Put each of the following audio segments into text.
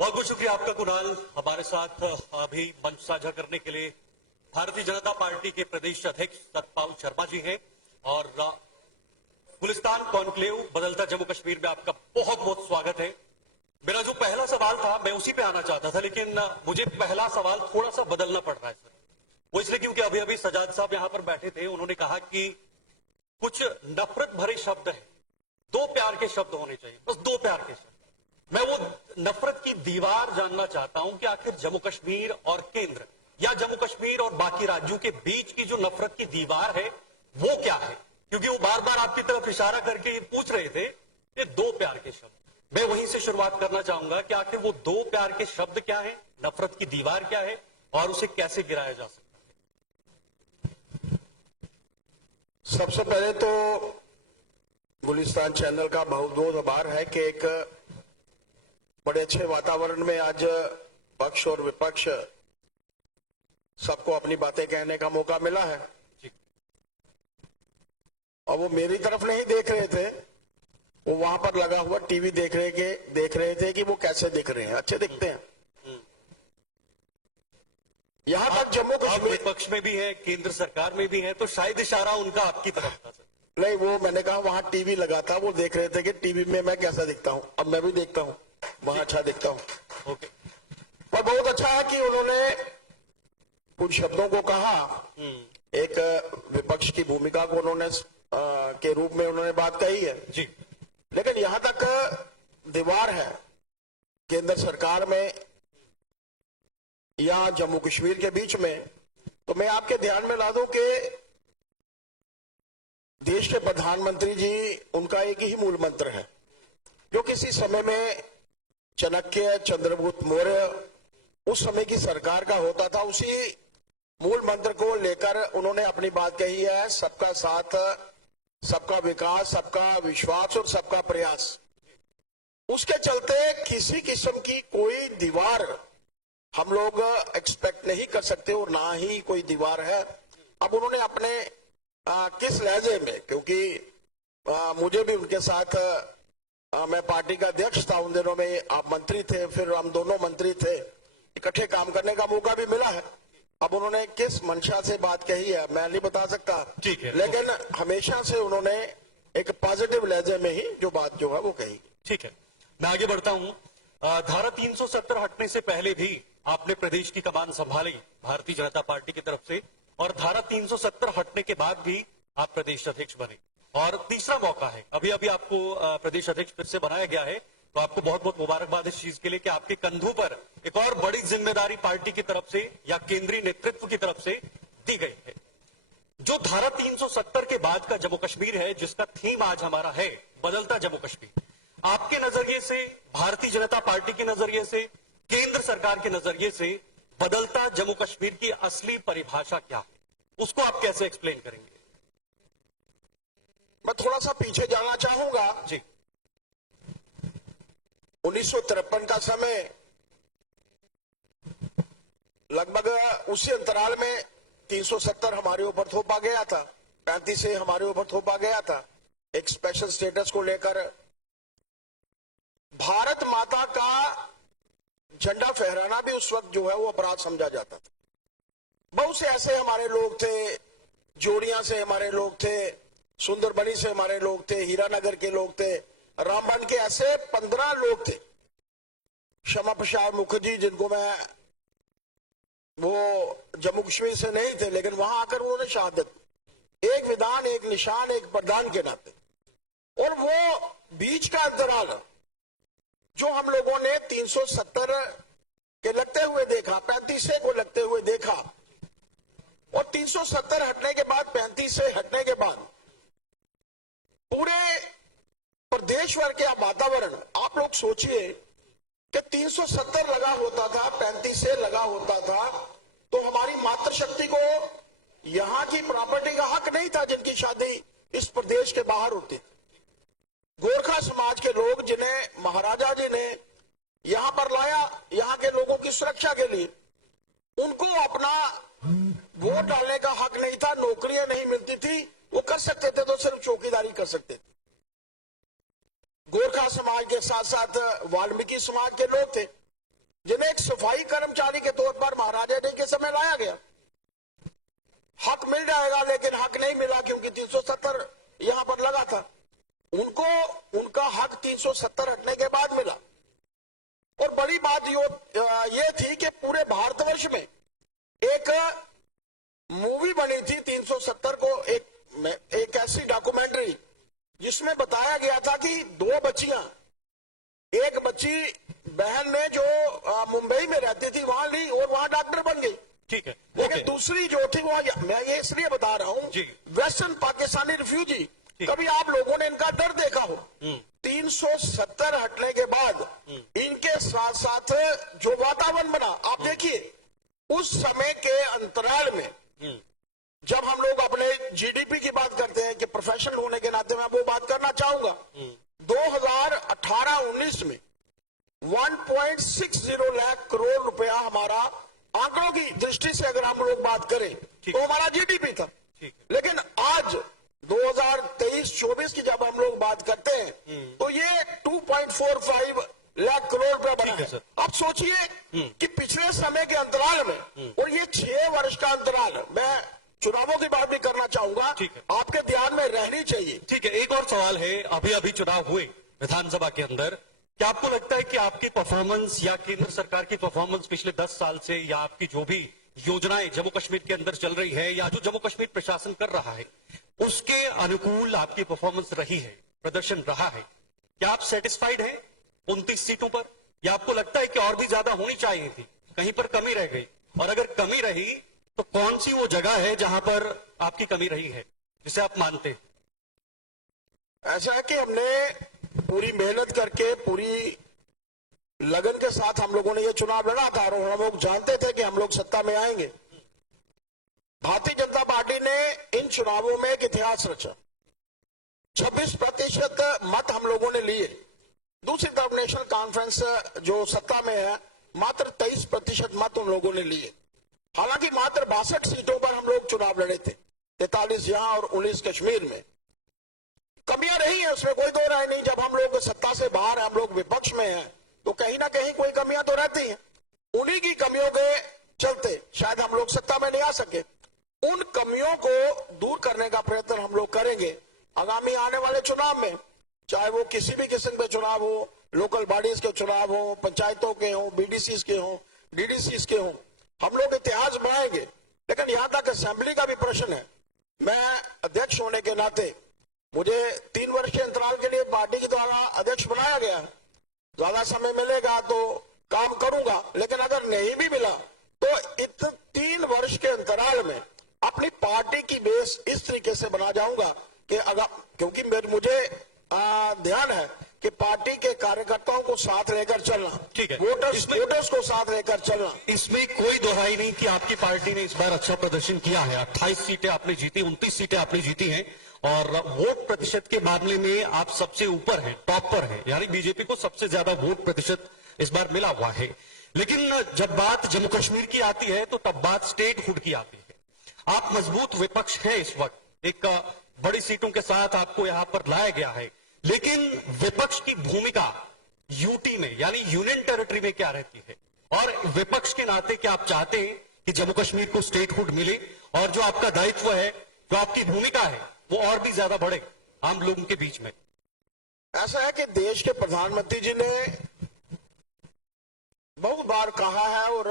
बहुत बहुत शुक्रिया आपका कुणाल, हमारे साथ अभी मंच साझा करने के लिए भारतीय जनता पार्टी के प्रदेश अध्यक्ष सतपाल शर्मा जी हैं और गुलिस्तान कॉन्क्लेव बदलता जम्मू कश्मीर में आपका बहुत बहुत स्वागत है। मेरा जो पहला सवाल था मैं उसी पे आना चाहता था, लेकिन मुझे पहला सवाल थोड़ा सा बदलना पड़ रहा है सर। वो इसलिए क्योंकि अभी अभी सजाद साहब यहां पर बैठे थे, उन्होंने कहा कि कुछ नफरत भरे शब्द हैं, दो प्यार के शब्द होने चाहिए, बस दो प्यार के शब्द। मैं वो नफरत की दीवार जानना चाहता हूं कि आखिर जम्मू कश्मीर और केंद्र या जम्मू कश्मीर और बाकी राज्यों के बीच की जो नफरत की दीवार है वो क्या है, क्योंकि वो बार बार आपकी तरफ इशारा करके ये पूछ रहे थे कि दो प्यार के शब्द। मैं वहीं से शुरुआत करना चाहूंगा कि आखिर वो दो प्यार के शब्द क्या है, नफरत की दीवार क्या है और उसे कैसे गिराया जा सकता है। सबसे पहले तो गुलिस्तान चैनल का बहुत बहुत आभार है कि एक बड़े अच्छे वातावरण में आज पक्ष और विपक्ष सबको अपनी बातें कहने का मौका मिला है। और वो मेरी तरफ नहीं देख रहे थे, वो वहां पर लगा हुआ टीवी देख रहे थे कि वो कैसे दिख रहे हैं, अच्छे दिखते हैं। यहां तक जम्मू कश्मीर विपक्ष में भी है, केंद्र सरकार में भी है, तो शायद इशारा उनका आपकी तरफ था सर। नहीं, वो मैंने कहा वहां टीवी लगा था, वो देख रहे थे कि टीवी में मैं कैसा दिखता हूं। अब मैं भी देखता हूं, वहां अच्छा दिखता हूं। ओके। और बहुत अच्छा है कि उन्होंने कुछ शब्दों को कहा, एक विपक्ष की भूमिका को उन्होंने के रूप में उन्होंने बात कही है जी। लेकिन यहां तक दीवार है केंद्र सरकार में या जम्मू कश्मीर के बीच में, तो मैं आपके ध्यान में ला दूं कि देश के प्रधानमंत्री जी, उनका एक ही मूल मंत्र है जो किसी समय में चाणक्य, चंद्रगुप्त मौर्य उस समय की सरकार का होता था। उसी मूल मंत्र को लेकर उन्होंने अपनी बात कही है, सबका साथ, सबका विकास, सबका विश्वास और सबका प्रयास। उसके चलते किसी किस्म की कोई दीवार हम लोग एक्सपेक्ट नहीं कर सकते और ना ही कोई दीवार है। अब उन्होंने अपने किस लहजे में, क्योंकि मुझे भी उनके साथ मैं पार्टी का अध्यक्ष था उन दिनों में, आप मंत्री थे, फिर हम दोनों मंत्री थे, इकट्ठे काम करने का मौका भी मिला है। अब उन्होंने किस मंशा से बात कही है मैं नहीं बता सकता, ठीक है, लेकिन हमेशा से उन्होंने एक पॉजिटिव लहजे में ही जो बात जो है वो कही। ठीक है, मैं आगे बढ़ता हूं। धारा 370 हटने से पहले भी आपने प्रदेश की कमान संभाली भारतीय जनता पार्टी की तरफ से, और धारा 370 हटने के बाद भी आप प्रदेश अध्यक्ष बने और तीसरा मौका है, अभी अभी आपको प्रदेश अध्यक्ष फिर से बनाया गया है, तो आपको बहुत बहुत मुबारकबाद इस चीज के लिए कि आपके कंधों पर एक और बड़ी जिम्मेदारी पार्टी की तरफ से या केंद्रीय नेतृत्व की तरफ से दी गई है। जो धारा 370 के बाद का जम्मू कश्मीर है, जिसका थीम आज हमारा है बदलता जम्मू कश्मीर, आपके नजरिए से, भारतीय जनता पार्टी के नजरिए से, केंद्र सरकार के नजरिए से बदलता जम्मू कश्मीर की असली परिभाषा क्या है, उसको आप कैसे एक्सप्लेन करेंगे? मैं थोड़ा सा पीछे जाना चाहूंगा जी। 1953 का समय, लगभग उसी अंतराल में 370 हमारे ऊपर थोपा गया था, 35 से हमारे ऊपर थोपा गया था एक स्पेशल स्टेटस को लेकर। भारत माता का झंडा फहराना भी उस वक्त जो है वो अपराध समझा जाता था। बहुत से ऐसे हमारे लोग थे, जोड़ियां से हमारे लोग थे, सुंदरबनी से हमारे लोग थे, हीरानगर के लोग थे, रामबन के ऐसे 15 लोग थे, श्यामा प्रसाद मुखर्जी, जिनको मैं, वो जम्मू कश्मीर से नहीं थे लेकिन वहां आकर उन्होंने शहादत, एक विधान, एक निशान, एक प्रधान के नाते। और वो बीच का अंतराल जो हम लोगों ने 370 के लगते हुए देखा, 35 को लगते हुए देखा, और 370 हटने के बाद, 35 से हटने के बाद पूरे प्रदेश भर के वातावरण, आप लोग सोचिए कि 370 लगा होता था, 35 से लगा होता था, तो हमारी मातृशक्ति को यहां की प्रॉपर्टी का हक नहीं था, जिनकी शादी इस प्रदेश के बाहर होती थी। गोरखा समाज के लोग, जिन्हें महाराजा जी ने यहां पर लाया यहां के लोगों की सुरक्षा के लिए, उनको अपना वोट डालने का हक नहीं था, नौकरियां नहीं मिलती थी, वो कर सकते थे तो सिर्फ चौकीदारी कर सकते थे। गोरखा समाज के साथ साथ वाल्मीकि समाज के लोग थे, जिन्हें एक सफाई कर्मचारी के तौर पर महाराजा डे के समय लाया गया। हक मिल जाएगा, लेकिन हक नहीं मिला क्योंकि 370 यहां पर लगा था। उनको उनका हक 370 हटने के बाद मिला। और बड़ी बात ये थी कि पूरे भारतवर्ष में एक मूवी बनी थी 370 को, एक ऐसी डॉक्यूमेंट्री जिसमें बताया गया था कि दो बच्चियां, एक बच्ची बहन ने जो मुंबई में रहती थी वहां ली और वहां डॉक्टर बन गई। ठीक है, लेकिन दूसरी जो थी वहां, मैं ये इसलिए बता रहा हूं, वेस्टर्न पाकिस्तानी रिफ्यूजी, कभी आप लोगों ने इनका डर देखा हो? 370 हटने के बाद इनके साथ साथ जो वातावरण बना, आप देखिए उस समय के अंतराल में, जब हम लोग अपने जीडीपी की बात करते हैं कि प्रोफेशनल होने के नाते मैं वो बात करना चाहूंगा, 2018-19 में 1.60 लाख करोड़ रुपया हमारा, आंकड़ों की दृष्टि से अगर हम लोग बात करें तो हमारा जीडीपी था। लेकिन आज 2023-24 की जब हम लोग बात करते हैं तो ये 2.45 लाख करोड़ रुपया बना है। आप सोचिए कि पिछले समय के अंतराल में, और ये 6 वर्ष का अंतराल, मैं चुनावों की बात भी करना चाहूंगा, आपके ध्यान में रहनी चाहिए। ठीक है, एक और सवाल है, अभी चुनाव हुए विधानसभा के अंदर, क्या आपको लगता है कि आपकी परफॉर्मेंस या केंद्र सरकार की परफॉर्मेंस पिछले 10 साल से, या आपकी जो भी योजनाएं जम्मू कश्मीर के अंदर चल रही है या जो जम्मू कश्मीर प्रशासन कर रहा है, उसके अनुकूल आपकी परफॉर्मेंस रही है, प्रदर्शन रहा है? क्या आप सेटिस्फाइड हैं 29 सीटों पर, या आपको लगता है कि और भी ज्यादा होनी चाहिए थी, कहीं पर कमी रह गई? और अगर कमी रही तो कौन सी वो जगह है जहां पर आपकी कमी रही है, जिसे आप मानते हैं? ऐसा है कि हमने पूरी मेहनत करके, पूरी लगन के साथ हम लोगों ने ये चुनाव लड़ा था और हम लोग जानते थे कि हम लोग सत्ता में आएंगे। भारतीय जनता पार्टी ने इन चुनावों में एक इतिहास रचा। 26% मत हम लोगों ने लिए। दूसरी तरफ नेशनल कॉन्फ्रेंस जो सत्ता में है, मात्र 23% मत उन लोगों ने लिए। हालांकि मात्र 62 सीटों पर हम लोग चुनाव लड़े थे, 43 यहां और 19 कश्मीर में। कमियां रही हैं, उसमें कोई दो राय नहीं। जब हम लोग सत्ता से बाहर, हम लोग विपक्ष में हैं, तो कहीं ना कहीं कोई कमियां तो रहती हैं। उन्हीं की कमियों के चलते शायद हम लोग सत्ता में नहीं आ सके। उन कमियों को दूर करने का प्रयत्न हम लोग करेंगे आगामी आने वाले चुनाव में, चाहे वो किसी भी किस्म के चुनाव हो, लोकल बॉडीज के चुनाव हो, पंचायतों के हो, बीडीसीज के हो, डीडीसीज के हो, हम लोग इतिहास बनाएंगे। लेकिन यहां तक असेंबली का भी प्रश्न है। मैं अध्यक्ष होने के नाते मुझे 3 वर्ष के अंतराल के लिए पार्टी के द्वारा अध्यक्ष बनाया गया है। ज्यादा समय मिलेगा तो काम करूंगा, लेकिन अगर नहीं भी मिला तो 3 वर्ष के अंतराल में अपनी पार्टी की बेस इस तरीके से बना जाऊंगा कि अगर, क्योंकि मुझे ध्यान है कि पार्टी के कार्यकर्ताओं को साथ लेकर चलना, ठीक है, वोटर्स को साथ लेकर चलना, इसमें कोई दोहराई नहीं कि आपकी पार्टी ने इस बार अच्छा प्रदर्शन किया है। 28 सीटें आपने जीती, 29 सीटें आपने जीती हैं, और वोट प्रतिशत के मामले में आप सबसे ऊपर हैं, टॉप पर हैं, यानी बीजेपी को सबसे ज्यादा वोट प्रतिशत इस बार मिला हुआ है। लेकिन जब बात जम्मू कश्मीर की आती है तो तब बात स्टेटहुड की आती है। आप मजबूत विपक्ष है इस वक्त, एक बड़ी सीटों के साथ आपको यहां पर लाया गया है, लेकिन विपक्ष की भूमिका यूटी में, यानी यूनियन टेरिटरी में क्या रहती है? और विपक्ष के नाते क्या आप चाहते हैं कि जम्मू कश्मीर को स्टेटहुड मिले, और जो आपका दायित्व है, जो आपकी भूमिका है, वो और भी ज्यादा बढ़े आम लोगों के बीच में? ऐसा है कि देश के प्रधानमंत्री जी ने बहुत बार कहा है और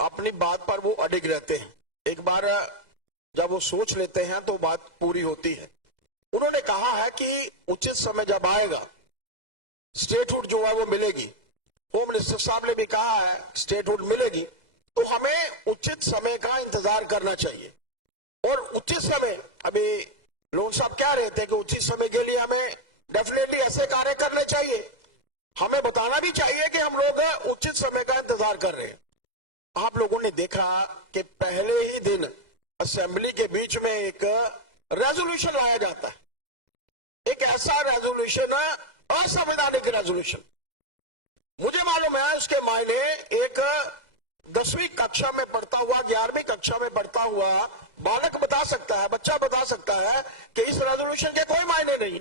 अपनी बात पर वो अडिग रहते हैं। एक बार जब वो सोच लेते हैं तो बात पूरी होती है। उन्होंने कहा है कि उचित समय जब आएगा स्टेटहुड जो है वो मिलेगी। होम मिनिस्टर साहब ने भी कहा है स्टेटहुड मिलेगी, तो हमें उचित समय का इंतजार करना चाहिए। और उचित समय, अभी लोन साहब कह रहे थे कि उचित समय के लिए हमें डेफिनेटली ऐसे कार्य करने चाहिए। हमें बताना भी चाहिए कि हम लोग उचित समय का इंतजार कर रहे हैं। आप लोगों ने देखा कि पहले ही दिन असेंबली के बीच में एक रेजोल्यूशन लाया जाता है, एक ऐसा रेजोल्यूशन, असंवैधानिक रेजोल्यूशन। मुझे मालूम है उसके मायने एक 10वीं कक्षा में पढ़ता हुआ, 11वीं कक्षा में पढ़ता हुआ बालक बता सकता है, बच्चा बता सकता है कि इस रेजोल्यूशन के कोई मायने नहीं।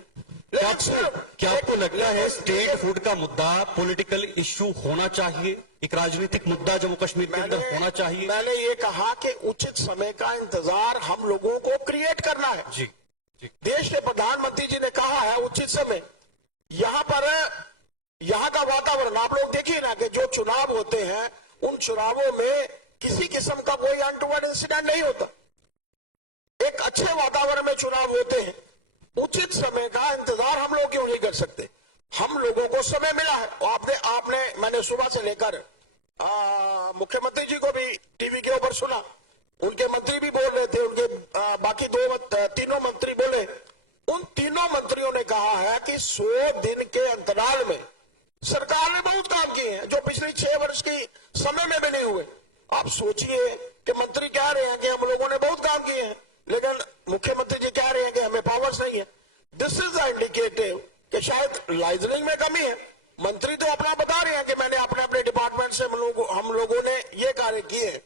क्या आपको लगता है स्टेट फूड का मुद्दा पॉलिटिकल इश्यू होना चाहिए, एक राजनीतिक मुद्दा जम्मू कश्मीर के अंदर होना चाहिए? मैंने ये कहा कि उचित समय का इंतजार हम लोगों को क्रिएट करना है। जी जी। देश के प्रधानमंत्री जी ने कहा है उचित समय। यहाँ पर यहाँ का वातावरण आप लोग देखिए ना कि जो चुनाव होते हैं उन चुनावों में किसी किस्म का कोई अनटूवर्ड इंसिडेंट नहीं होता। एक अच्छे वातावरण में चुनाव होते हैं। उचित समय का इंतजार हम लोग क्यों नहीं कर सकते? हम लोगों को समय मिला है। आपने मैंने सुबह से लेकर मुख्यमंत्री जी को भी टीवी के ऊपर सुना, उनके मंत्री भी बोल रहे थे, उनके बाकी तीनों मंत्री बोले। उन तीनों मंत्रियों ने कहा है कि 100 दिन के अंतराल में सरकार ने बहुत काम किए हैं जो पिछले 6 वर्ष की समय में भी नहीं हुए। आप सोचिए कि मंत्री कह रहे हैं कि हम लोगों ने बहुत काम किए हैं, लेकिन मुख्यमंत्री जी कह रहे हैं कि हमें पावर्स नहीं है। दिस इज द इंडिकेटिव कि शायद लाइजनिंग में कमी है। मंत्री तो अपना बता रहे हैं कि मैंने अपने अपने डिपार्टमेंट से हम लोगों ने ये कार्य किए हैं,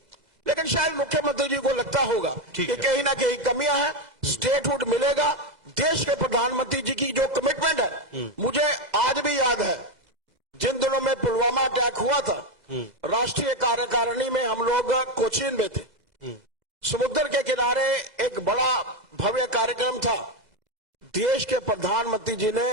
लेकिन शायद मुख्यमंत्री जी को लगता होगा कि कहीं ना कहीं कमियां हैं। स्टेटहुड मिलेगा। देश के प्रधानमंत्री जी की जो कमिटमेंट है, मुझे आज भी याद है जिन दिनों में पुलवामा अटैक हुआ था, राष्ट्रीय कार्यकारिणी में हम लोग कोचीन में थे। समुद्र के किनारे एक बड़ा भव्य कार्यक्रम था। देश के प्रधानमंत्री जी ने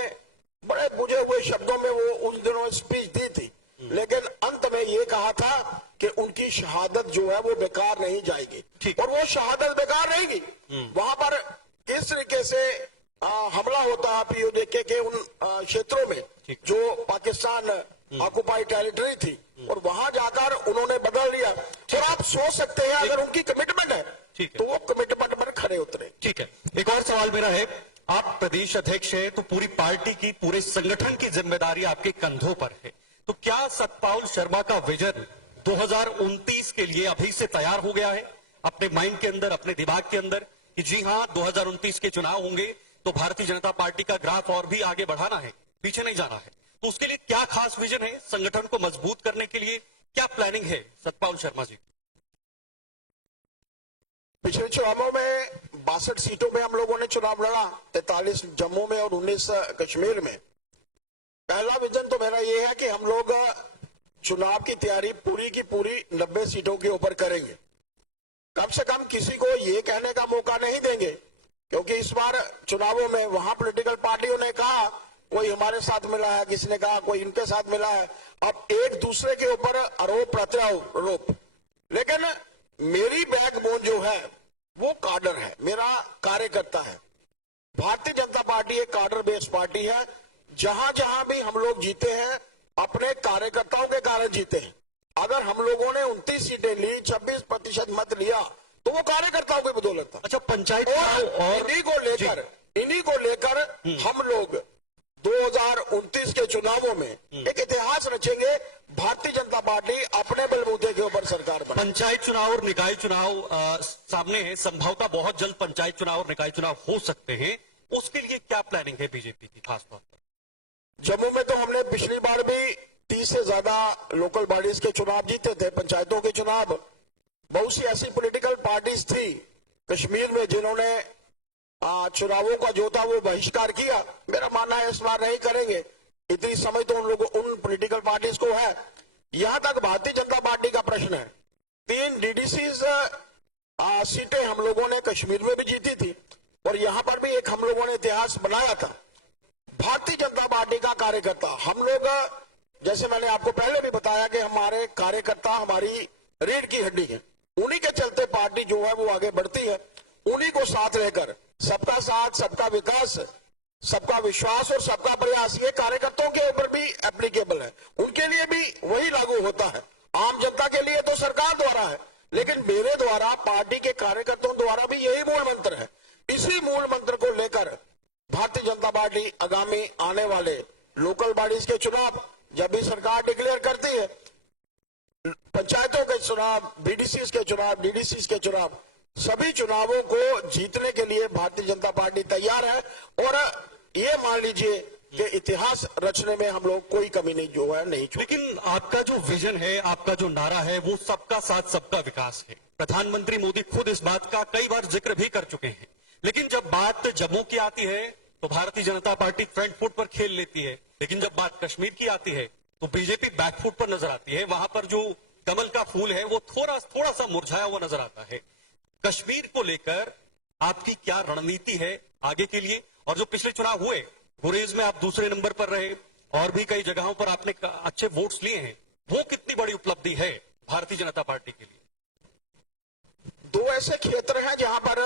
बड़े बुझे हुए शब्दों में वो उन दिनों स्पीच दी थी, लेकिन अंत में ये कहा था कि उनकी शहादत जो है वो बेकार नहीं जाएगी, और वो शहादत बेकार रहेगी। वहां पर इस तरीके से हमला होता है पीओके के उन क्षेत्रों में जो पाकिस्तान ऑक्युपाइड टेरिटरी थी, और वहां जाकर उन्होंने बदल लिया। और आप सोच सकते हैं अगर उनकी कमिटमेंट है तो वो कमिटमेंट पर खड़े उतरे। ठीक है, एक और सवाल मेरा है, आप प्रदेश अध्यक्ष हैं तो पूरी पार्टी की, पूरे संगठन की जिम्मेदारी आपके कंधों पर है, तो क्या सतपाल शर्मा का विजन 2029 के लिए अभी से तैयार हो गया है अपने माइंड के अंदर, अपने दिमाग के अंदर, कि जी हाँ 2029 के चुनाव होंगे तो भारतीय जनता पार्टी का ग्राफ और भी आगे बढ़ाना है, पीछे नहीं जाना है? तो उसके लिए क्या खास विजन है? संगठन को मजबूत करने के लिए क्या प्लानिंग है सतपाल शर्मा जी? पिछले चुनावों में 62 सीटों में हम लोगों ने चुनाव लड़ा, 43 जम्मू में और 19 कश्मीर में। पहला विजन तो मेरा यह है कि हम लोग चुनाव की तैयारी पूरी की पूरी 90 सीटों के ऊपर करेंगे। कम से कम किसी को ये कहने का मौका नहीं देंगे, क्योंकि इस बार चुनावों में वहां पॉलिटिकल पार्टियों ने कहा कोई हमारे साथ मिला है, किसी ने कहा कोई इनके साथ मिला है। अब एक दूसरे के ऊपर आरोप प्रत्यारोप, लेकिन मेरी बैकबोन जो है वो काडर है, मेरा कार्यकर्ता है। भारतीय जनता पार्टी एक काडर बेस्ड पार्टी है। जहां जहां भी हम लोग जीते हैं अपने कार्यकर्ताओं के कारण जीते हैं। अगर हम लोगों ने 29 सीटें ली, 26% मत लिया, तो वो कार्यकर्ताओं की बदौलत था। अच्छा, पंचायत और इन्हीं को लेकर हम लोग 2029 के चुनावों में एक इतिहास रचेंगे। भारतीय जनता पार्टी अपने बलबूते के ऊपर सरकार बने। पंचायत चुनाव और निकाय चुनाव सामने है, संभवतः बहुत जल्द पंचायत चुनाव और निकाय चुनाव हो सकते हैं। उसके लिए क्या प्लानिंग है बीजेपी की खासतौर पर? जम्मू में तो हमने पिछली बार भी 30 से ज्यादा लोकल बॉडीज के चुनाव जीते थे, पंचायतों के चुनाव। बहुत सी ऐसी पॉलिटिकल पार्टीज थी कश्मीर में जिन्होंने चुनावों का जो था वो बहिष्कार किया। मेरा मानना है इस बार नहीं करेंगे, इतनी समय तो उन पॉलिटिकल पार्टीज को है। यहां तक भारतीय जनता पार्टी का प्रश्न है, 3 डीडीसी सीटें हम लोगों ने कश्मीर में भी जीती थी, और यहां पर भी एक हम लोगों ने इतिहास बनाया था। भारतीय जनता पार्टी का कार्यकर्ता हम लोग, जैसे मैंने आपको पहले भी बताया कि हमारे कार्यकर्ता हमारी रीढ़ की हड्डी है। उन्हीं के चलते पार्टी जो है वो आगे बढ़ती है। उन्हीं को साथ लेकर सबका साथ, सबका विकास, सबका विश्वास और सबका प्रयास, ये कार्यकर्ताओं के ऊपर भी एप्लीकेबल है। उनके लिए भी वही लागू होता है। आम जनता के लिए तो सरकार द्वारा है, लेकिन मेरे द्वारा, पार्टी के कार्यकर्ताओं द्वारा भी यही मूल मंत्र है। इसी मूल मंत्र को लेकर भारतीय जनता पार्टी आगामी आने वाले लोकल बॉडीज के चुनाव, जब भी सरकार डिक्लेयर करती है, पंचायतों के चुनाव, बीडीसीज के चुनाव, डीडीसीज के चुनाव, सभी चुनावों को जीतने के लिए भारतीय जनता पार्टी तैयार है। और ये मान लीजिए कि इतिहास रचने में हम लोग कोई कमी नहीं जो है नहीं। लेकिन आपका जो विजन है, आपका जो नारा है, वो सबका साथ सबका विकास है। प्रधानमंत्री मोदी खुद इस बात का कई बार जिक्र भी कर चुके हैं। लेकिन जब बात जम्मू की आती है तो Bharatiya Janata party front foot पर खेल लेती है, लेकिन जब बात कश्मीर की आती है तो बीजेपी बैक फुट पर नजर आती है। वहां पर जो कमल का फूल है वो थोड़ा सा मुरझाया हुआ नजर आता है। कश्मीर को लेकर आपकी क्या रणनीति है आगे के लिए? और जो पिछले चुनाव हुए, गुरेज में आप दूसरे नंबर पर रहे और भी कई जगहों पर आपने अच्छे वोट्स लिए हैं, वो कितनी बड़ी उपलब्धि है भारतीय जनता पार्टी के लिए? दो ऐसे क्षेत्र हैं जहां पर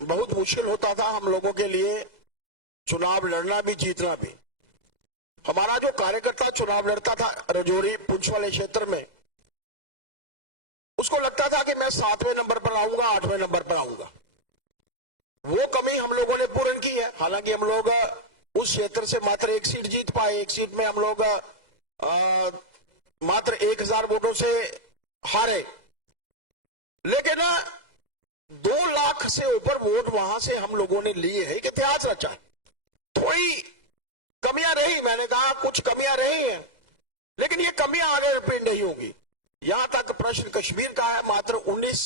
बहुत मुश्किल होता था हम लोगों के लिए चुनाव लड़ना भी जीतना भी। हमारा जो कार्यकर्ता चुनाव लड़ता था रजौरी पुंछ वाले क्षेत्र में, उसको लगता था कि मैं 7वें नंबर पर आऊंगा, 8वें नंबर पर आऊंगा। वो कमी हम लोगों ने पूर्ण की है। हालांकि हम लोग उस क्षेत्र से मात्र 1 सीट जीत पाए। 1 सीट में हम लोग मात्र 1000 वोटों से हारे, लेकिन 2 लाख से ऊपर वोट वहां से हम लोगों ने लिए है। एक इतिहास रचा। थोड़ी कमियां रही, मैंने कहा कुछ कमियां रही हैं, लेकिन ये कमियां आगे रिपीट नहीं होगी। यहां तक प्रश्न कश्मीर का है। मात्र 19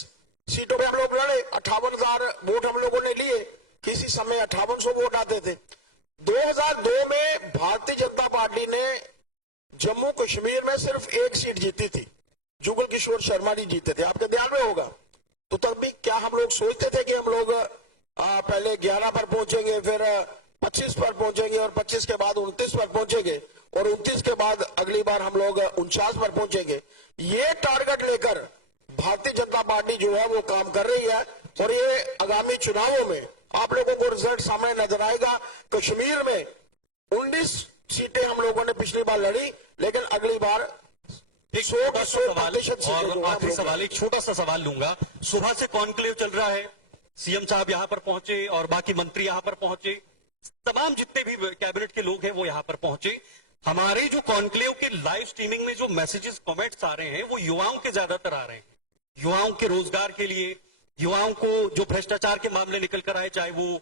सीटों पे हम लोग लड़े, 58,000 वोट हम लोगों ने लिए। किसी समय 5800 वोट आते थे। 2002 में भारतीय जनता पार्टी ने जम्मू कश्मीर में सिर्फ 1 सीट जीती थी। जुगल किशोर शर्मा जी जीते थे, आपके ध्यान में होगा। तो तब भी क्या हम लोग सोचते थे कि हम लोग पहले 11 पर पहुंचेंगे, फिर 25 पर पहुंचेंगे और 25 के बाद 29 पर पहुंचेंगे और 29 के बाद अगली बार हम लोग 49 पर पहुंचेंगे। ये टारगेट लेकर भारतीय जनता पार्टी जो है वो काम कर रही है और ये आगामी चुनावों में आप लोगों को रिजल्ट सामने नजर आएगा। कश्मीर में 19 सीटें हम लोगों ने पिछली बार लड़ी, लेकिन अगली बार एक छोटा सा सवाल और आखिरी सवाल, एक छोटा सा सवाल लूंगा। सुबह से कॉन्क्लेव चल रहा है, सीएम साहब यहां पर पहुंचे और बाकी मंत्री यहां पर पहुंचे, तमाम जितने भी कैबिनेट के लोग हैं वो यहां पर पहुंचे। हमारे जो कॉन्क्लेव के लाइव स्ट्रीमिंग में जो मैसेजेस कमेंट्स आ रहे हैं वो युवाओं के ज्यादातर आ रहे हैं। युवाओं के रोजगार के लिए, युवाओं को जो भ्रष्टाचार के मामले निकल कर आए, चाहे वो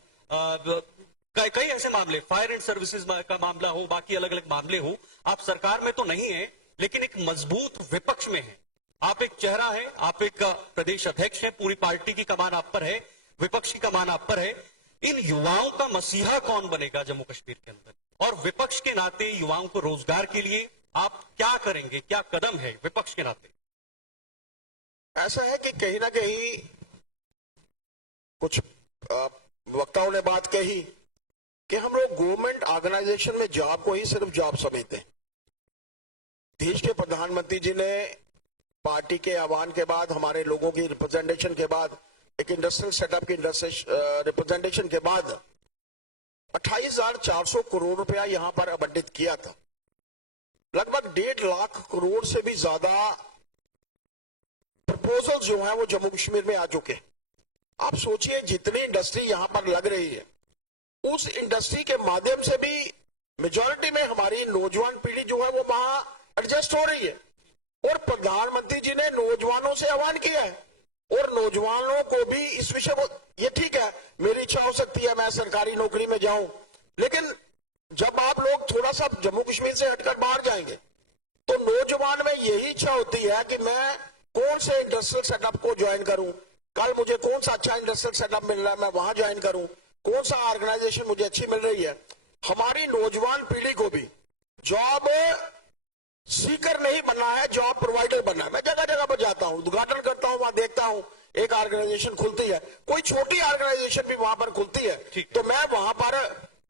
कई ऐसे मामले, फायर एंड सर्विसेज का मामला हो, बाकी अलग अलग मामले हो। आप सरकार में तो नहीं है, लेकिन एक मजबूत विपक्ष में है। आप एक चेहरा है, आप एक प्रदेश अध्यक्ष है, पूरी पार्टी की कमान आप पर है, विपक्ष की कमान आप पर है। इन युवाओं का मसीहा कौन बनेगा जम्मू कश्मीर के अंदर? और विपक्ष के नाते युवाओं को रोजगार के लिए आप क्या करेंगे, क्या कदम है विपक्ष के नाते? ऐसा है कि कहीं ना कहीं कुछ वक्ताओं ने बात कही कि हम लोग गवर्नमेंट ऑर्गेनाइजेशन में जॉब को ही सिर्फ जॉब समझते हैं। देश के प्रधानमंत्री जी ने पार्टी के आह्वान के बाद, हमारे लोगों की रिप्रेजेंटेशन के बाद, एक इंडस्ट्रियल सेटअप की रिप्रेजेंटेशन के बाद 28,400 करोड़ रुपया यहां पर आवंटित किया था। लगभग 1.5 लाख करोड़ से भी ज्यादा प्रपोजल जो है वो जम्मू कश्मीर में आ चुके हैं। आप सोचिए जितनी इंडस्ट्री यहां पर लग रही है, उस इंडस्ट्री के माध्यम से भी मेजॉरिटी में हमारी नौजवान पीढ़ी जो है वो वहां एडजस्ट हो रही है। और प्रधानमंत्री जी ने नौजवानों से आह्वान किया है और नौजवानों को भी इस विषय को, ये ठीक है मेरी इच्छा हो सकती है मैं सरकारी नौकरी में जाऊं, लेकिन जब आप लोग थोड़ा सा जम्मू कश्मीर से हटकर बाहर जाएंगे तो नौजवान में यही इच्छा होती है कि मैं कौन से इंडस्ट्रियल सेटअप को ज्वाइन करूं, कल मुझे कौन सा अच्छा इंडस्ट्रियल सेटअप मिल रहा है मैं वहां ज्वाइन करूं, कौन सा ऑर्गेनाइजेशन मुझे अच्छी मिल रही है। हमारी नौजवान पीढ़ी को भी जॉब सीकर नहीं बनना है, जॉब प्रोवाइडर बनना है। मैं जगह जगह पर जाता हूं, उद्घाटन करता हूं, वहां देखता हूं एक ऑर्गेनाइजेशन खुलती है, कोई छोटी ऑर्गेनाइजेशन भी वहां पर खुलती है, तो मैं वहां पर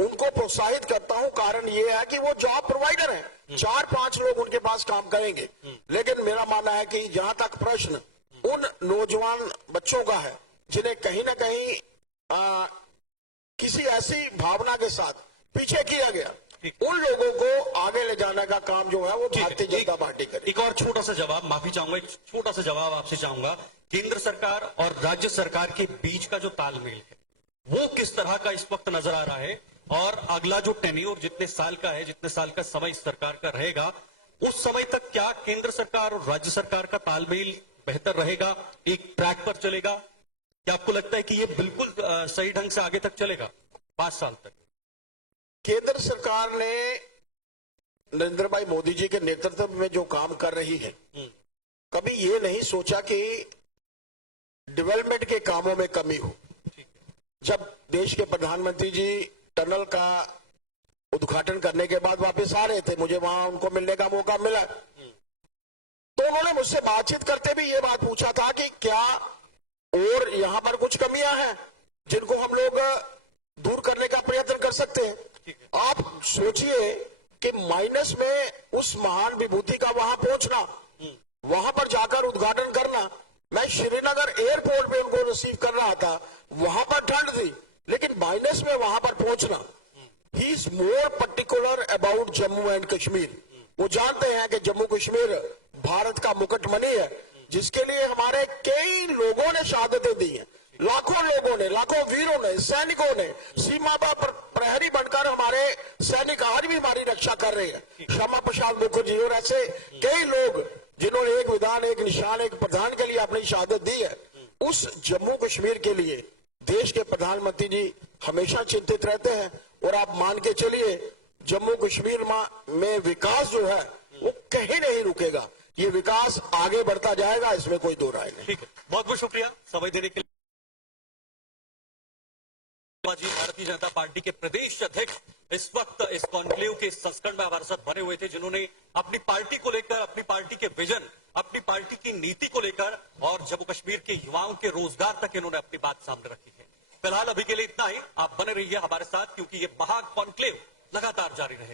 उनको प्रोत्साहित करता हूं। कारण ये है कि वो जॉब प्रोवाइडर है, 4-5 लोग उनके पास काम करेंगे। लेकिन मेरा मानना है कि जहां तक प्रश्न उन नौजवान बच्चों का है जिन्हें कहीं ना कहीं किसी ऐसी भावना के साथ पीछे किया गया, उन लोगों को आगे ले जाने का काम जो है वो भारतीय जनता पार्टी करेगी। एक और छोटा सा जवाब, माफी चाहूंगा, एक छोटा सा जवाब आपसे चाहूंगा। केंद्र सरकार और राज्य सरकार के बीच का जो तालमेल है वो किस तरह का इस वक्त नजर आ रहा है? और अगला जो टेन्योर जितने साल का है, जितने साल का समय इस सरकार का रहेगा, उस समय तक क्या केंद्र सरकार और राज्य सरकार का तालमेल बेहतर रहेगा, एक ट्रैक पर चलेगा? क्या आपको लगता है कि ये बिल्कुल सही ढंग से आगे तक चलेगा 5 साल तक? केंद्र सरकार ने नरेंद्र भाई मोदी जी के नेतृत्व में जो काम कर रही है, कभी ये नहीं सोचा कि डेवलपमेंट के कामों में कमी हो। जब देश के प्रधानमंत्री जी टनल का उद्घाटन करने के बाद वापस आ रहे थे, मुझे वहां उनको मिलने का मौका मिला, तो उन्होंने मुझसे बातचीत करते भी ये बात पूछा था कि क्या और यहां पर कुछ कमियां हैं जिनको हम लोग दूर करने का प्रयत्न कर सकते हैं। आप सोचिए कि माइनस में उस महान विभूति का वहां पहुंचना, वहां पर जाकर उद्घाटन करना। मैं श्रीनगर एयरपोर्ट पे उनको रिसीव कर रहा था, वहां पर ठंड थी, लेकिन माइनस में वहां पर पहुंचना। He is more particular about Jammu and Kashmir. वो जानते हैं कि जम्मू कश्मीर भारत का मुकुटमणि है, जिसके लिए हमारे कई लोगों ने शहादतें दी हैं, लाखों लोगों ने, लाखों वीरों ने, सैनिकों ने सीमा पर प्रहरी बनकर हमारे सैनिक आज भी हमारी रक्षा कर रहे हैं। श्यामा प्रसाद मुखर्जी और ऐसे कई लोग जिन्होंने एक विधान, एक निशान, एक प्रधान के लिए अपनी शहादत दी है। उस जम्मू कश्मीर के लिए देश के प्रधानमंत्री जी हमेशा चिंतित रहते हैं, और आप मान के चलिए जम्मू कश्मीर में विकास जो है वो कहीं नहीं रुकेगा। ये विकास आगे बढ़ता जाएगा, इसमें कोई दो राय नहीं। ठीक है, बहुत बहुत शुक्रिया समय देने के लिए। भारतीय जनता पार्टी के प्रदेश अध्यक्ष इस वक्त इस कॉन्क्लेव के संस्करण में हमारे साथ बने हुए थे, जिन्होंने अपनी पार्टी को लेकर, अपनी पार्टी के विजन, अपनी पार्टी की नीति को लेकर और जम्मू कश्मीर के युवाओं के रोजगार तक इन्होंने अपनी बात सामने रखी है। फिलहाल अभी के लिए इतना ही। आप बने रहिए हमारे साथ, क्योंकि ये महा कॉन्क्लेव लगातार जारी रहेगा।